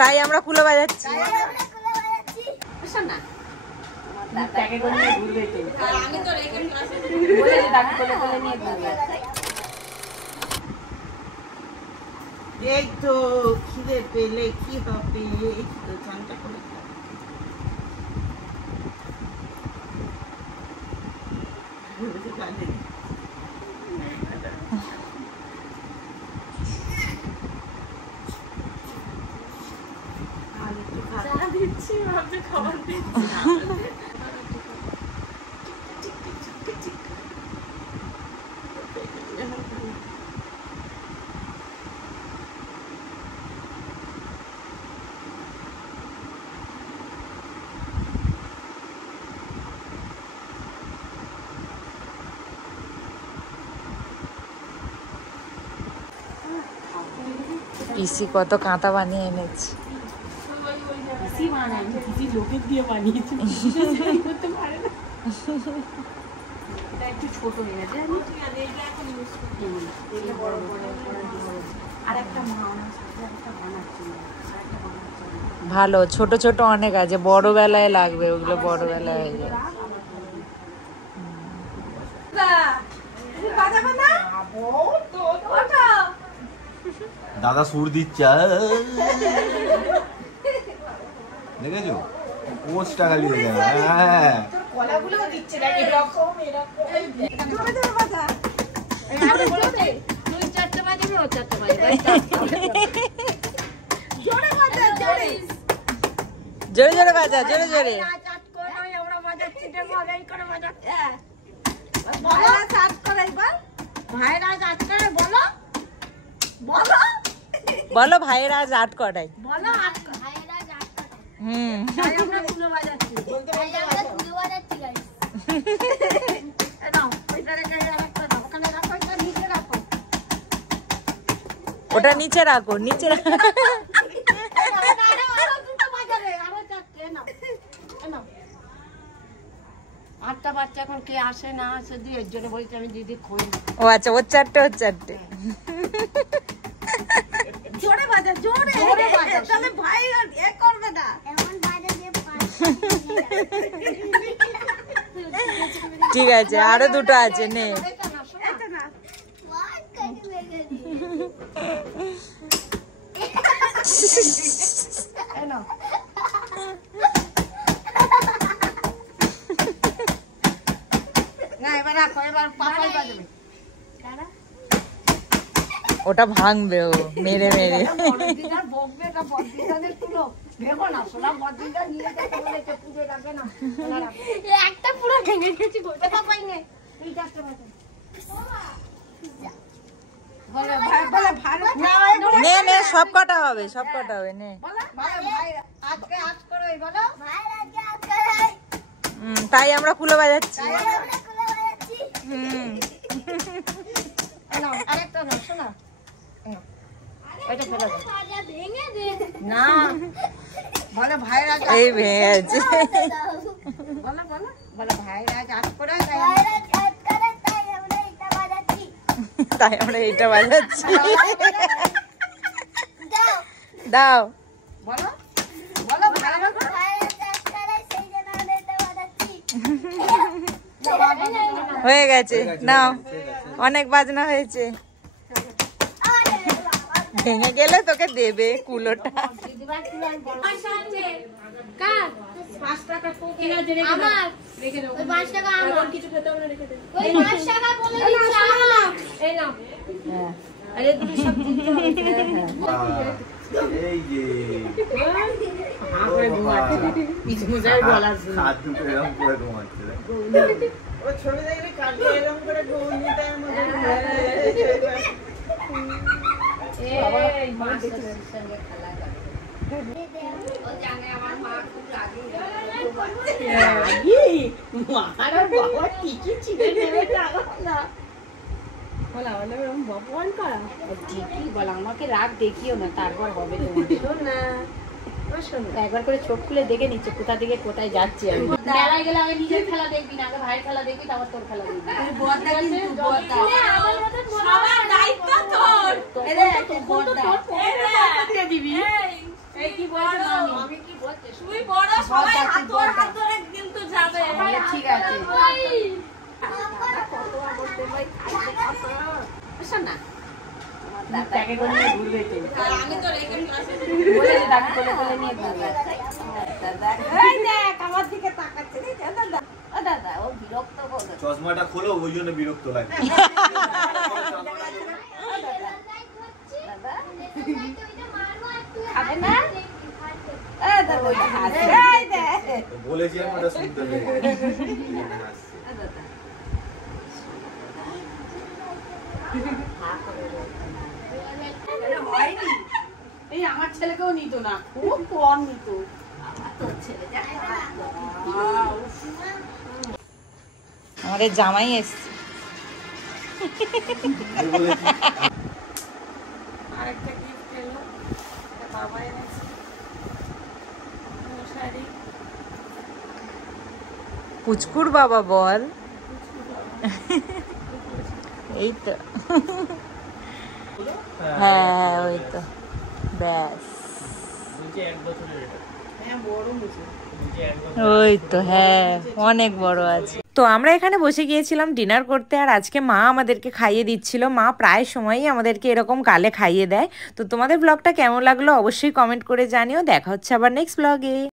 তাই আমরা কুলো বাজাচ্ছি। এই তো খিদে পেলে কি হবে, চানটা করে খাবার দিচ্ছি। পিসি কত কাঁথা বানিয়ে এনেছে। লোকের দিয়ে বানিয়েছে, একটু ছোট হয়ে গেছে। ভালো, ছোট ছোট অনেক আছে, বড় বেলায় লাগবে ওগুলো, বড় বেলায় হয়ে যাবে। দাদা সুর দিচ্ছে, দেখেছো? 5 টাকা নিয়ে গেল। হ্যাঁ, কলাগুলো দিচ্ছে না এরকম এরকম। জোরে জোরে বাজা, জোরে জোরে। বলো ভাইয়ের আজ 8 কটাই। ওটা নিচে রাখো, নিচে রাখো। আটটা বাচ্চা এখন কে আসে না আসে, দিয়ে এর জন্য বলছি আমি দিদি খোঁজ। ও আচ্ছা, ওর 4টে, ওর 4টে। জোরে বাজা, জোরে জোরে বাজা, তাহলে ভাই এ করবে না। ঠিক আছে, আরো 2টো আছে, নে। ওটা ভাঙবে ও মেরে মেরে। একটা পুরো ভেঙে গেছি। নে নে, সব কটা হবে, সব কটা হবে, নে। তাই আমরা কুলো বাজাচ্ছি। না বলো ভাইরা এই ভেঙে গেছে। বলো বলো বলো ভাইরা আজ করে তাই আমরা এইটা বাজাচ্ছি। দাও বলো বলো ভাইরা হয়ে গেছে, নাও। অনেক বাজনা হয়েছে। ভেঙে গেলে তোকে দেবে কুলোটা। এই যে ছবি দেখলে কাটে এরকম করে গৌনিটার মধ্যে আমাকে রাগ দেখিও না, তারপর হবে না। একবার করে চোখ খুলে দেখে নিচ্ছে কোথা থেকে কোথায় যাচ্ছে। আমি মেলায় গেলে আগে নিজের খেলা দেখবি না, আগে ভাইয়ের খেলা দেখবি, তারপর তোর খেলা দেখবি। তখন তো তোর পকেটে পয়সা দিয়ে দিবি। এই কি বলছে মামি? আমি কি বলছে? তুই বড় সবাই হাত ধরে কিন্তু যাবে। তাহলে ঠিক আছে। শোন না, দাদাকে করে নিয়ে ঘুরবে তো। আমি তো রেখে ক্লাসে বলে দে দাদা কোলে নিয়ে ঘুরবে। দাদা এই দেখ আমার দিকে তাকাচ্ছে রে দাদা। ও দাদা ও বিরক্ত করে। চশমাটা খোলো, ওই জন্য বিরক্ত লাগে। দাদা খাবে না? দাদা ওই হাসি। এই দেখ বলেছি আমি ওটা শুনতে পেয়ে। দাদা এই আমার ছেলেকেও নিত না, খুব কম নিত। তোর ছেলে যা আমাদের জামাই এসছে। আরেকটা গিফট এলো, বাবা এনেছে শাড়ি। পুচকুর বাবা বল। এই তো, হ্যাঁ ওই তো, ব্যাস ওই তো, হ্যাঁ অনেক বড় আছে। তো আমরা এখানে বসে গিয়েছিলাম ডিনার করতে, আর আজকে মা আমাদেরকে খাইয়ে দিচ্ছিল। মা প্রায় সময়ই আমাদেরকে এরকম কালে খাইয়ে দেয়। তো তোমাদের ব্লগটা কেমন লাগলো অবশ্যই কমেন্ট করে জানিও। দেখা হচ্ছে আবার নেক্সট ব্লগে।